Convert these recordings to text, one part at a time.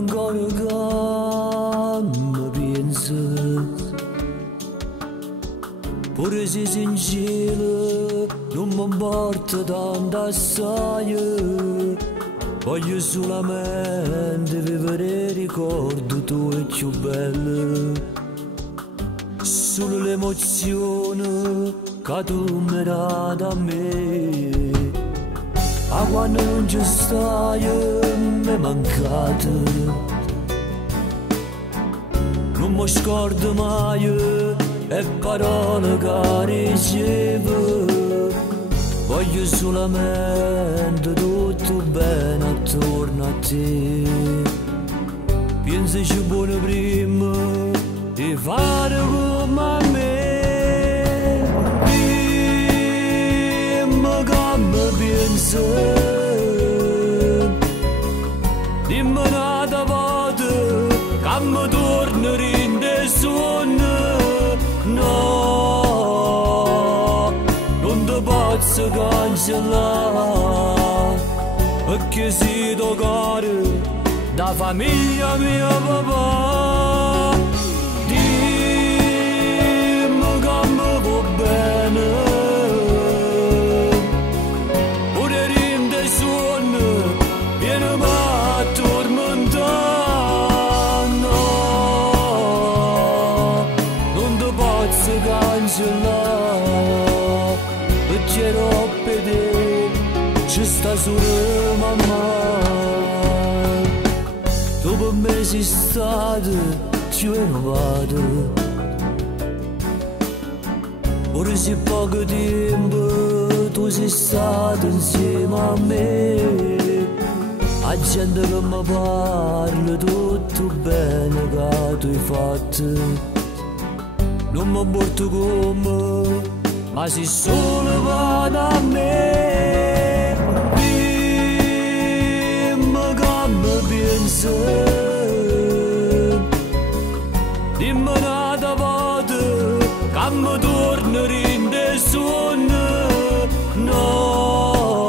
ancora che mi pensi, pure se sei in cielo non mi importa tanto assai. Voglio solamente vivere il ricordo tuo è più bello, solo l'emozione che tu mi dai da me. A quando non ci stai mi è mancato, non mi scordo mai le parole che ricevo. Voglio solamente tutto bene attorno a te. Pensaci buono prima di fare come a me. Dimmi come pensi, dimmi un'altra volta che mi tornerò in te sonno. No, non ti posso cancellare, perché sei tuo cuore da famiglia mia papà. Dimmi come va bene, pure in te sonno vieni a tormentare. No, non ti posso cancellare, perché troppo te ci sta solo mamma. Tu per me sei stato più rinnovato, ora se poco tempo tu sei stato insieme a me. La gente che mi parla tutto bene che tu hai fatto, non mi porto come, ma sei solo vado a me. Dimmi come pensi, dimmi un'altra volta che mi tornerò in te sonno. No,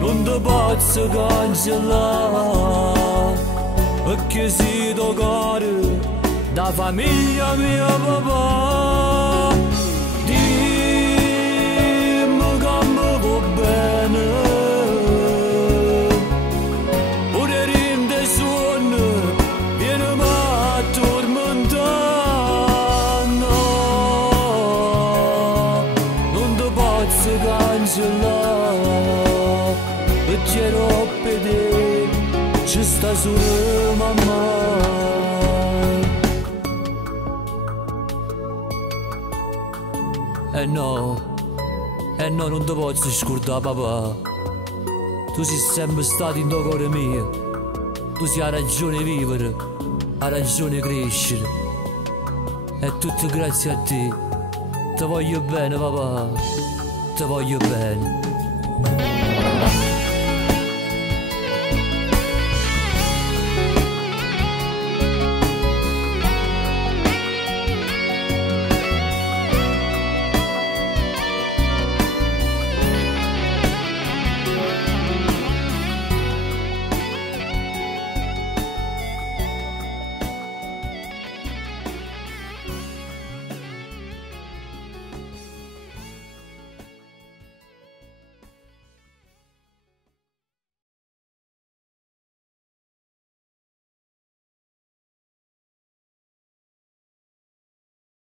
non ti posso cancellare, perché sei tuo cuore da famiglia mia papà. Dimmi come va bene, pure in te sonno vieni a tormentare. No, non ti posso cancellare, perché troppo te ci sta solo mamma. No, non ti posso scordare papà. Tu sei sempre stato in tuo cuore mio, tu sei la ragione di vivere, la ragione di crescere. È tutto grazie a te. Ti voglio bene papà, ti voglio bene.